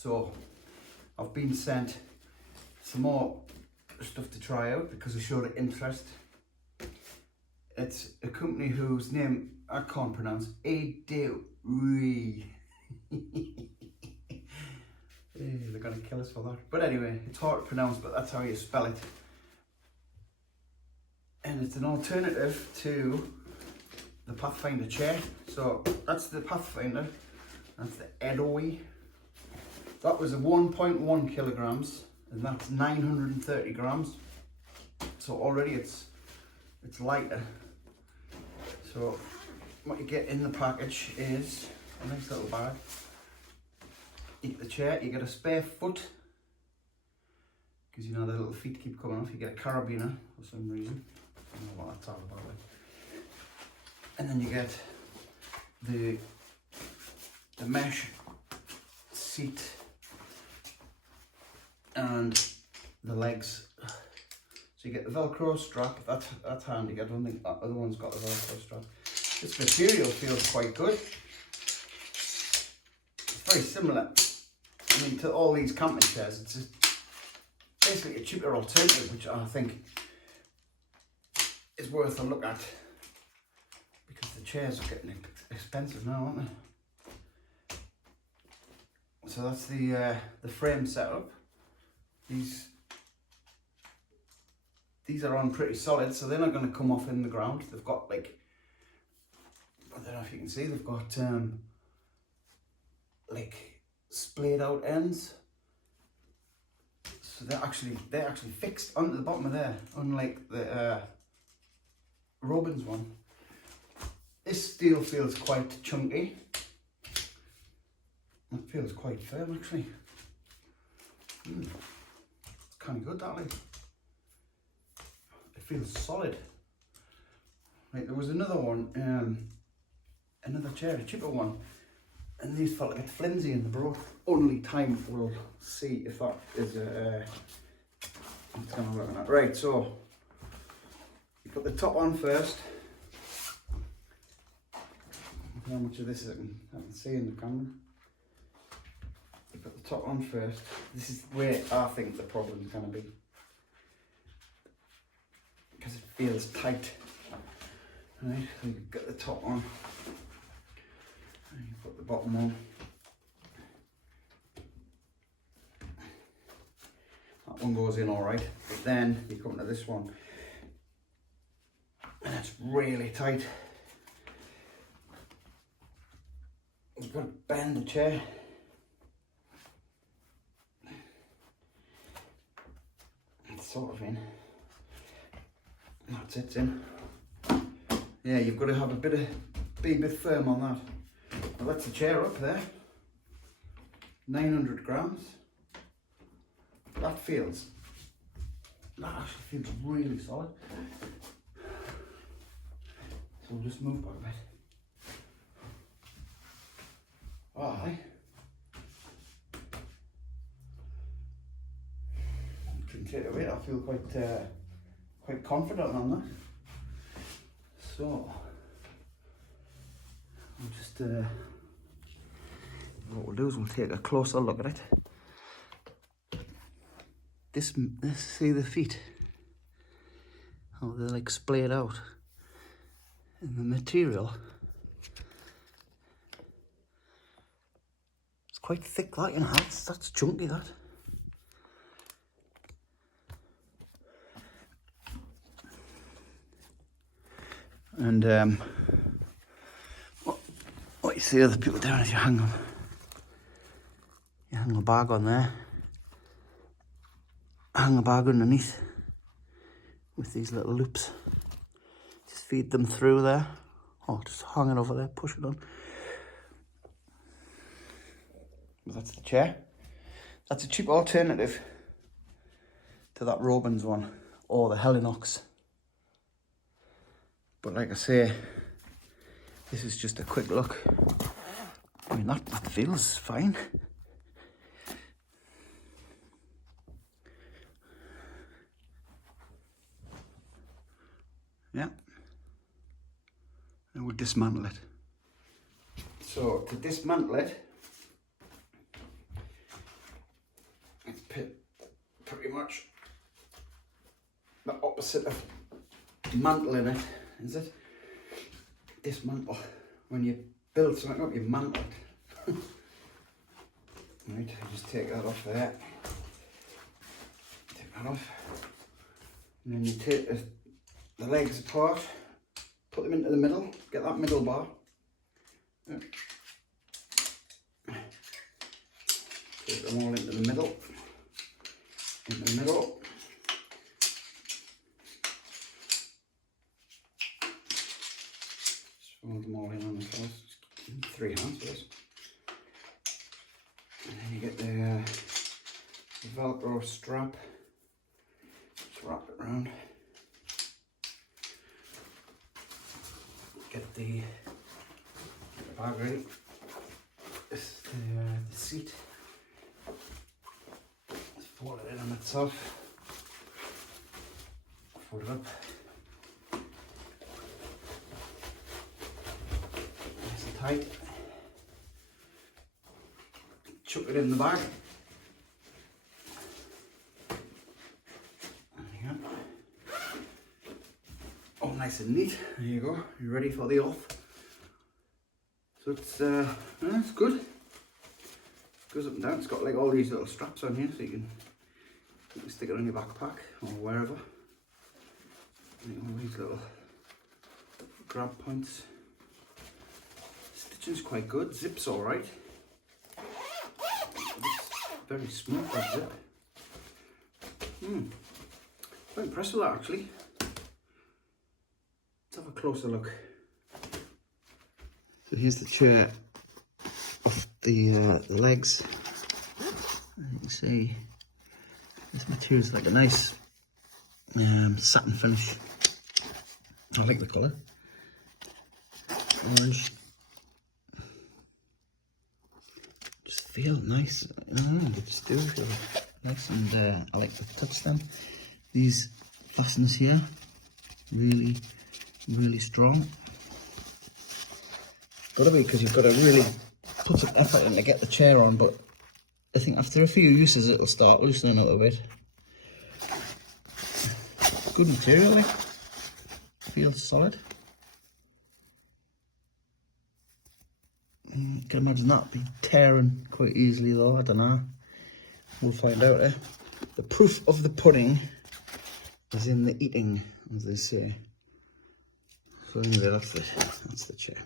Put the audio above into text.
So I've been sent some more stuff to try out because I showed interest. It's a company whose name I can't pronounce. Edeuoey. They're gonna kill us for that. But anyway, it's hard to pronounce, but that's how you spell it. And it's an alternative to the Pathfinder chair. So that's the Pathfinder. That's the Edeuoey. That was a 1.1 kilograms, and that's 930 grams. So already it's lighter. So what you get in the package is a nice little bag. You get the chair, you get a spare foot, because you know the little feet keep coming off. You get a carabiner for some reason. I don't know what that's all about. And then you get the mesh seat and the legs. So you get the Velcro strap. That's handy. I don't think that other one's got the Velcro strap. This material feels quite good. It's very similar, I mean, to all these camping chairs. It's basically a cheaper alternative, which I think is worth a look at, because the chairs are getting expensive now, aren't they? So that's the frame setup. These are on pretty solid, so they're not going to come off in the ground. They've got, like, I don't know if you can see, they've got like splayed out ends. So they're actually fixed onto the bottom of there, unlike the ROBENS one. This steel feels quite chunky. It feels quite firm actually. It's kind of good, that, like. It feels solid. Right, there was another one, another chair, a cheaper one, and these felt a bit flimsy in the brought. Only time will see if that is it's gonna work on that. Right, so you put the top on first. How much of this I can see in the camera. You put the top on first. This is where I think the problem is going to be, because it feels tight. Right, so you get the top on, and you put the bottom on. That one goes in all right, but then you come to this one, and it's really tight. You've got to bend the chair. It's sort of in. That's it, it's in. Yeah, you've got to have be a bit firm on that. Well, that's the chair up there. 900 grams. That actually feels really solid. So we'll just move back a bit. I can take it away. I feel quite confident on that. So I'll just what we'll do is we'll take a closer look at it. Let's see the feet, how they're like splayed out, and the material. Quite thick, that, you know, that's chunky, that. And what you see other people doing is you hang a bag on there, hang a bag underneath with these little loops. Just feed them through there. Oh, just hang it over there, push it on. That's the chair. That's a cheap alternative to that ROBENS one or the Helinox. But like I say, this is just a quick look. I mean, that feels fine. Yeah. And we'll dismantle it. So to dismantle it, pretty much the opposite of mantling it, is it? Dismantle. When you build something up, you mantle it. Right, I just take that off there. Take that off. And then you take the legs apart, put them into the middle, get that middle bar. Yep. Take them all into the middle. Into the middle. Just fold them all in on the first. 3 hands first. And then you get the Velcro strap. Just wrap it around. Get the bag ready. This is the seat. Just fold it in on itself. Fold it up. Nice and tight. Chuck it in the bag. There you go. All nice and neat. There you go. You're ready for the off. So it's good. Goes up and down. It's got like all these little straps on here, so you can stick it on your backpack or wherever. And all these little grab points. Stitching's quite good. Zip's all right. Very smooth, that zip. Quite impressed with that actually. Let's have a closer look. So here's the chair off the legs. You can see this material is like a nice satin finish. I like the colour. Orange. Feel nice. They just do feel nice, and I like the touch them. These fasteners here, really strong. Gotta be, because you've got to really put some effort in to get the chair on, but I think after a few uses it'll start loosening a little bit. Good material, like. Feels solid. You can imagine that be tearing quite easily though, I don't know. We'll find out, eh? The proof of the pudding is in the eating, as they say. So anyway, that's the chair.